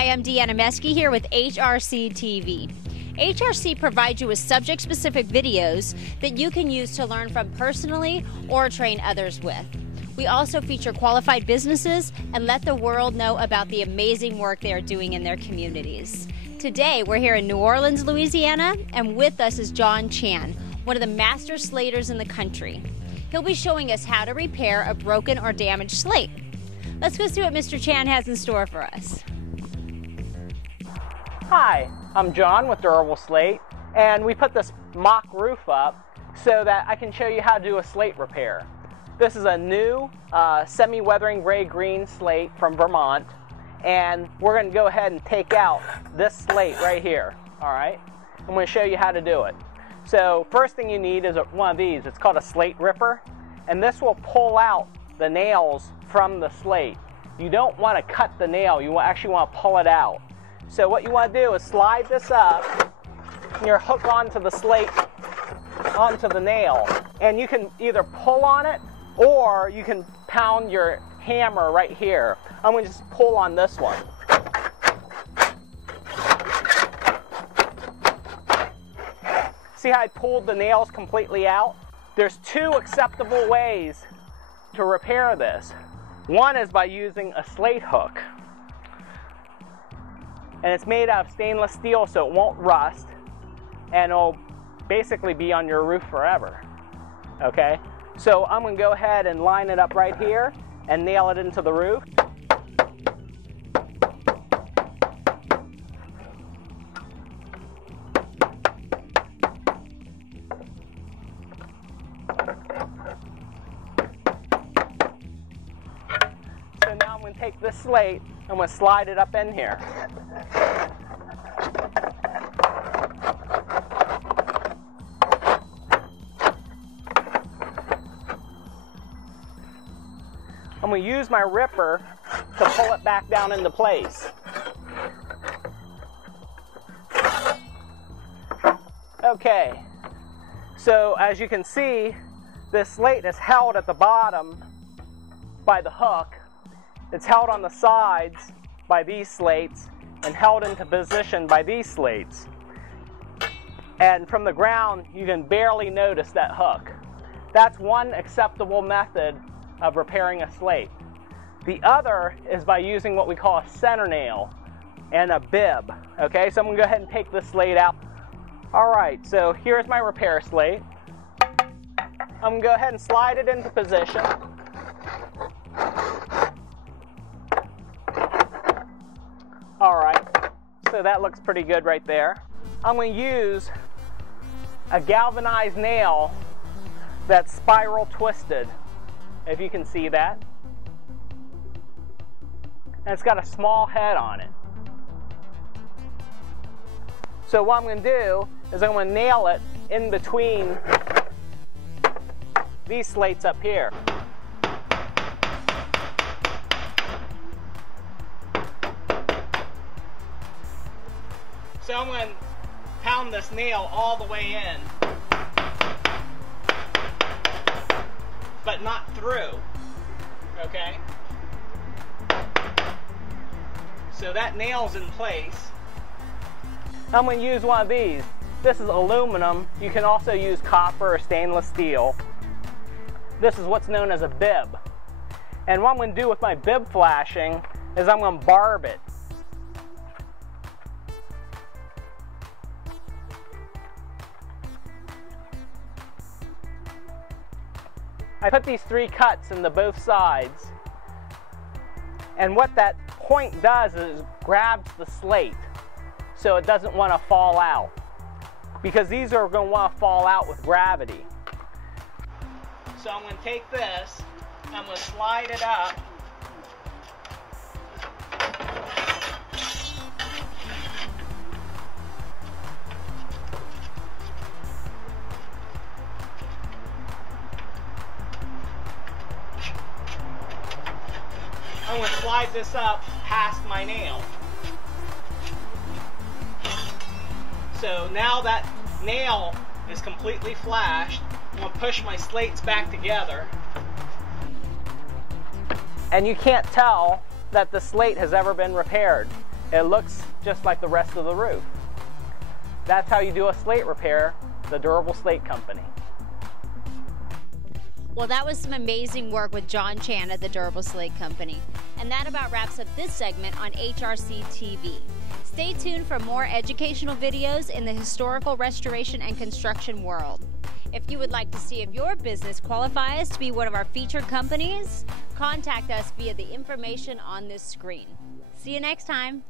Hi, I'm Deanna here with HRC TV. HRC provides you with subject-specific videos that you can use to learn from personally or train others with. We also feature qualified businesses and let the world know about the amazing work they are doing in their communities. Today, we're here in New Orleans, Louisiana, and with us is John Chan, one of the master slaters in the country. He'll be showing us how to repair a broken or damaged slate. Let's go see what Mr. Chan has in store for us. Hi, I'm John with Durable Slate, and we put this mock roof up so that I can show you how to do a slate repair. This is a new semi-weathering gray-green slate from Vermont, and we're going to go ahead and take out this slate right here, all right? I'm going to show you how to do it. So first thing you need is one of these. It's called a slate ripper, and this will pull out the nails from the slate. You don't want to cut the nail, you actually want to pull it out. So what you want to do is slide this up, your hook onto the slate, onto the nail, and you can either pull on it or you can pound your hammer right here. I'm going to just pull on this one. See how I pulled the nails completely out? There's two acceptable ways to repair this. One is by using a slate hook. And it's made out of stainless steel so it won't rust, and it'll basically be on your roof forever. Okay? So I'm going to go ahead and line it up right here and nail it into the roof. So now I'm going to take this slate, I'm going to slide it up in here. I'm going to use my ripper to pull it back down into place. Okay, so as you can see, this slate is held at the bottom by the hook. It's held on the sides by these slates and held into position by these slates. And from the ground, you can barely notice that hook. That's one acceptable method of repairing a slate. The other is by using what we call a center nail and a bib. Okay, so I'm going to go ahead and take this slate out. Alright, so here's my repair slate. I'm going to go ahead and slide it into position. Alright, so that looks pretty good right there. I'm going to use a galvanized nail that's spiral twisted, if you can see that. And it's got a small head on it. So what I'm going to do is I'm going to nail it in between these slates up here. So I'm going to pound this nail all the way in, but not through, okay? So that nail's in place. I'm going to use one of these. This is aluminum. You can also use copper or stainless steel. This is what's known as a bib. And what I'm going to do with my bib flashing is I'm going to barb it. I put these 3 cuts into both sides, and what that point does is grabs the slate so it doesn't want to fall out, because these are going to want to fall out with gravity. So I'm going to take this, I'm going to slide it up, I'm going to slide this up past my nail. So now that nail is completely flashed, I'm going to push my slates back together. And you can't tell that the slate has ever been repaired. It looks just like the rest of the roof. That's how you do a slate repair, the Durable Slate Company. Well, that was some amazing work with John Chan at the Durable Slate Company. And that about wraps up this segment on HRC TV. Stay tuned for more educational videos in the historical restoration and construction world. If you would like to see if your business qualifies to be one of our featured companies, contact us via the information on this screen. See you next time.